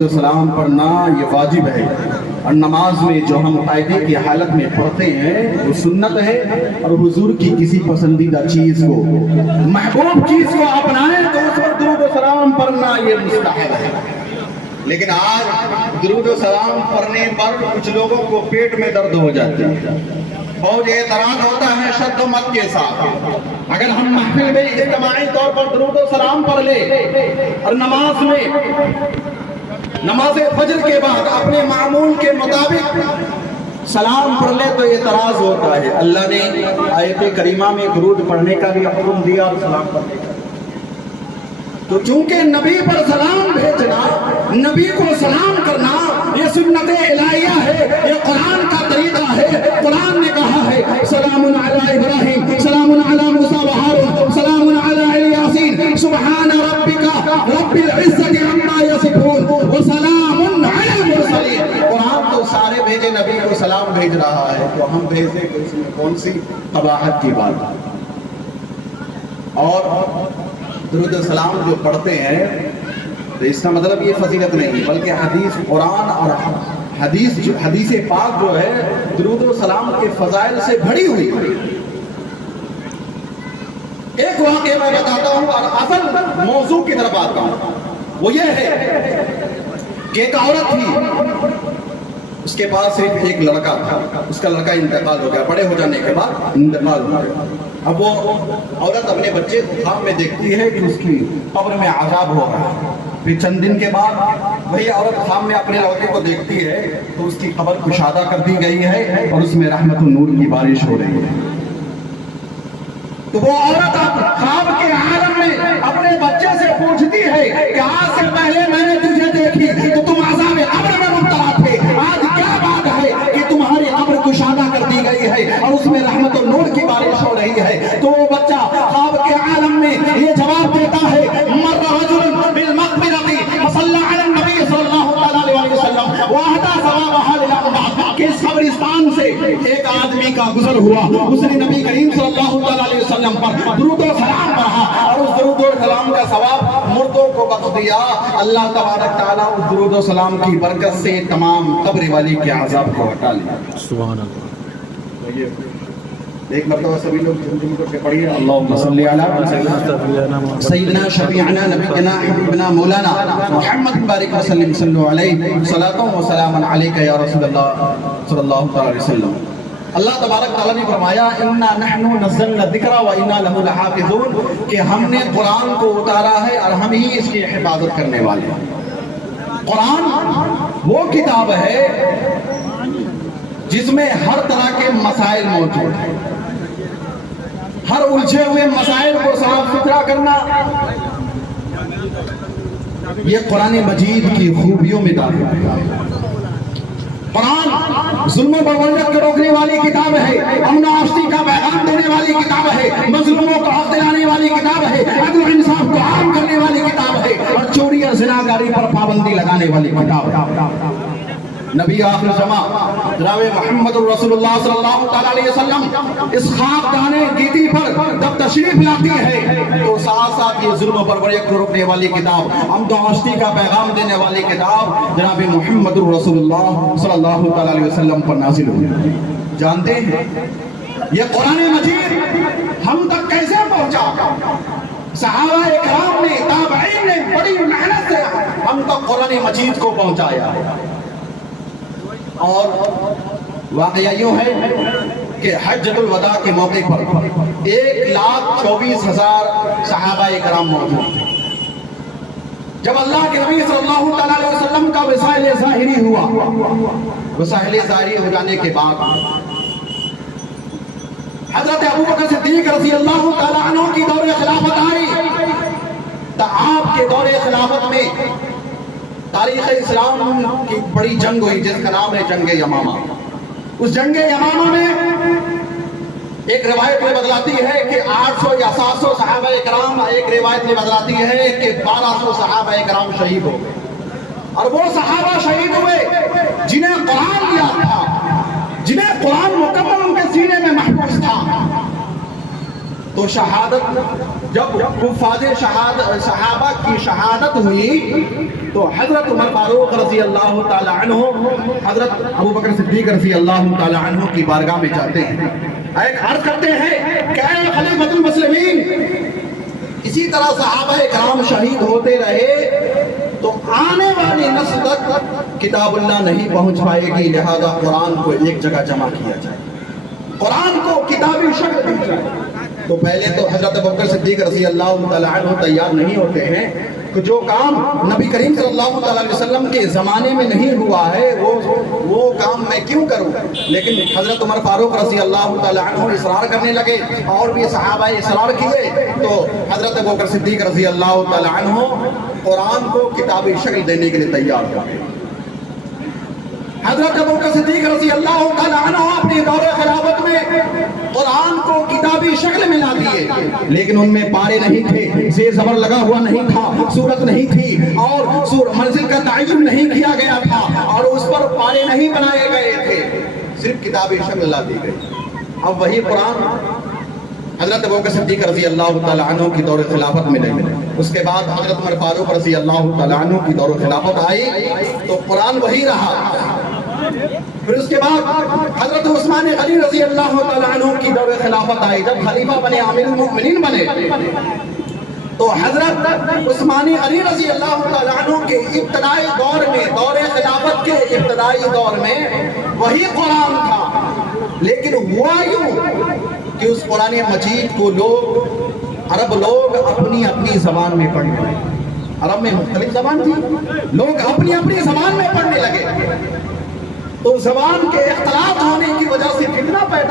सलाम पढ़ना ये वाजिब है और नमाज में जो हम कायदे की हालत में पढ़ते हैं वो सुन्नत है। और हुजूर की किसी पसंदीदा चीज को, महबूब चीज को अपनाएं तो उस पर दुरूद सलाम पढ़ना ये मुस्तहब है। लेकिन आज दुरूद सलाम पढ़ने पर कुछ लोगों को पेट में दर्द हो जाती है, बहुत एतराज होता है शद्द मत के साथ। अगर हम महफिल में इज्तिमाई तौर पर दुरूद सलाम पढ़ ले और नमाज में नमाज फजर के बाद अपने मामूल के मुताबिक सलाम पढ़ ले तो एतराज होता है। अल्लाह ने आयत करीमा में दुरूद पढ़ने का भी हुक्म दिया और सलाम पढ़ने का। तो चूंकि नबी पर सलाम भेजना, नबी को सलाम करना ये सुन्नत इलाहिया है, ये कुरान का तरीका है। कुरान ने कहा है सलामुन अला इब्राहिम, सलामुन अला मूसा व हारून, सलामुन अला यासीन, सुब्हान रब्बिका रब्बिल इज्जति अम्मा यसिफून व सलामुन अलल मुरसलीन। कुरान तो सारे भेजे नबी को सलाम भेज रहा है, तो हम भेजे तो इसमें कौन सी कबाहत की बात। और दुरूद सलाम जो पढ़ते हैं तो इसका मतलब ये फजीलत नहीं, बल्कि हदीस कुरान और हदीस पाक जो है दुरूद सलाम के फजाइल से भरी हुई। एक वाक़या मैं बताता हूँ और असल मौजू की तरफ आता हूँ। वो ये है कि एक औरत थी, उसके पास सिर्फ एक लड़का था। उसका लड़का इंतकाल हो गया, बड़े हो जाने के बाद इंतकाल हो गया। अब वो औरत अपने बच्चे को ख्वाब में देखती है कि उसकी कब्र में अज़ाब हो रहा है। फिर चंद दिन के बाद वही औरत ख्वाब में अपने लड़के को देखती है तो उसकी कब्र कुशादा कर दी गई है और उसमें रहमत और नूर की बारिश हो रही है। तो वो औरत ख्वाब के आलम में अपने बच्चे से पूछती है कि आज से पहले मैंने तुझे देखी तो तुम अज़ाब कब्र में मुब्तला थे, आज क्या बात है कि तुम्हारी कब्र कुशादा कर दी गई है और उसमें रहमत और नूर की बारिश हो रही है। तो वो बच्चा ख्वाब के आलम में ये जवाब देता है मर्रा रजुलन बिल मग़फ़िरति वसल्ला अला नबी सल्लल्लाहु अलैहि वसल्लम व अहदा सवाबहा लिल अम्वात। कि कब्रिस्तान से एक आदमी का गुजर हुआ, उसने नबी करीम सल्लल्लाहु अलैहि वसल्लम पर दुरूद और सलाम पढ़ा और उस दुरूद और सलाम का सवाब मुर्दों को बख्श दिया। अल्लाह तबारक तआला उस दुरूद और सलाम की बरकत से तमाम कब्र वाली के अज़ाब को हटा लिया। सुभान अल्लाह। एक मरतबा सभी लोग जिंदगी को पढ़िए अल्लाहुम्मा सल्ली अला सय्यिदना शफीअना नबीना हबीबना मौलाना मुहम्मद बारिक वसल्लम सल्लल्लाहु अलैहि सलातो व सलाम अलैका या रसूलल्लाह सल्लल्लाहु अलैहि वसल्लम। अल्लाह तबारक तआला ने फरमाया इन्ना नहनु नज़्ज़लना ज़िक्रा व इन्ना लहु लहाफ़िज़ून, कि हमने कुरान को उतारा है और हम ही इसकी हिफाजत करने वाले हैं। कुरान वो किताब है जिसमें हर तरह के मसाइल मौजूद हैं। हर उलझे हुए मसाइल को साफ सुथरा करना ये कुरान मजीद की खूबियों में दाखिल है। कुरान जुल्म बग़ावत को रोकने वाली किताब है, अमन आश्ती का पैगाम देने वाली किताब है, मजलूमों को हक दिलाने वाली किताब है, अदल इंसाफ को आम करने वाली किताब है और चोरी और ज़िनाकारी पर पाबंदी लगाने वाली किताब है। नबी आखिर ज़मा जनाब मोहम्मद रसूलुल्लाह सल्लल्लाहु अलैहि वसल्लम इस खाकदाने गीदी पर जब तशरीफ लाती है तो साथ साथ ये जुल्म पर बड़े को रोकने वाली किताब, अमन-ओ-आश्ती का पैगाम देने वाली किताब जनाब मोहम्मद रसूलुल्लाह सल्लल्लाहु अलैहि वसल्लम पर नाजिल हुई। जानते हैं ये कुरान मजीद हम तक कैसे पहुंचा? सहाबा इकराम ने, ताबईन ने बड़ी मेहनत से हम तक कुरान मजीद को पहुंचाया। और वाक़या यूँ है कि हज्जतुल वदा के मौके पर 1,24,000 सहाबा इकराम मौजूद थे। जब अल्लाह के नबी सल्लल्लाहु अलैहि वसल्लम का वसाइल ज़ाहिरी हुआ, वसाइल ज़ाहिरी हो जाने के बाद हज़रत अबू बकर सिद्दीक़ रज़ी अल्लाहु तआला अन्हु की दौरे खिलाफत आई। तो आपके दौरे खिलाफत में तारीख़ इस्लाम की बड़ी जंग हुई जिसका नाम है जंग यमामा। उस जंग यमामा में एक रिवायत में बदलाती है कि 800 या 700 सहाबा इकराम, एक रिवायत में बदलाती है कि 1200 सहाबा इकराम शहीद हो गए। और वो सहाबा शहीद हुए जिन्हें कुरान दिया था, जिन्हें कुरान मुकम्मल उनके सीने में महफूज था। تو شہادت جب حفاظ صحابہ کی شہادت ہوئی تو حضرت عمر فاروق رضی اللہ تعالی عنہ حضرت ابو بکر صدیق رضی اللہ تعالی عنہ کی بارگاہ میں جاتے ہیں، ایک عرض کرتے ہیں کہ اے خلیفۃ المسلمین، اسی طرح صحابہ کرام شہید ہوتے رہے تو آنے والی نسل تک کتاب اللہ نہیں پہنچ پائے گی، لہذا قرآن کو ایک جگہ جمع کیا جائے، قرآن کو کتابی شکل دی جائے۔ تو پہلے تو حضرت ابوبکر صدیق رضی اللہ تعالیٰ عنہ تیار نہیں ہوتے ہیں کہ جو کام نبی کریم صلی اللہ تعالیٰ علیہ وسلم کے زمانے میں نہیں ہوا ہے وہ کام میں کیوں کروں، لیکن حضرت عمر فاروق رضی اللہ تعالیٰ عنہ اصرار کرنے لگے اور بھی صحابہ اصرار کیے تو حضرت ابوبکر صدیق رضی اللہ تعالیٰ عنہ قرآن کو کتابی شکل دینے کے لیے تیار ہو گئے۔ حضرت ابوبکر صدیق رضی اللہ تعالیٰ عنہ اپنے دور خلافت میں قرآن کو کتابی شکل میں لا دیے، لیکن ان میں پارے نہیں تھے، زیر زبر لگا ہوا نہیں تھا، صورت نہیں تھی اور منزل کا تعین نہیں کیا گیا تھا اور اس پر پارے نہیں بنائے گئے تھے، صرف کتابی شکل لا دی گئی۔ اب وہی قرآن حضرت ابوبکر صدیق رضی اللہ تعالیٰ عنہ کی دور خلافت میں نہیں ملے، اس کے بعد حضرت عمر فاروق رضی اللہ تعالیٰ عنہ کی دور خلافت آئی تو قرآن وہی رہا۔ پھر اس کے بعد حضرت عثمان غنی رضی اللہ تعالیٰ عنہ کی دور خلافت آئی، جب خلیفہ بنے، امیر المؤمنین بنے تو حضرت عثمان غنی رضی اللہ تعالیٰ عنہ کے ابتدائی دور میں، دور خلافت کے ابتدائی دور میں وہی قرآن تھا، لیکن ہوا یوں کہ اس قرآن مجید کو عرب لوگ اپنی اپنی زبان میں پڑھنے لگے۔ عرب میں مختلف زبان تھی، لوگ اپنی اپنی زبان میں پڑھنے لگے تو زبان کے اختلاف ہونے کی وجہ سے فتنہ پیدا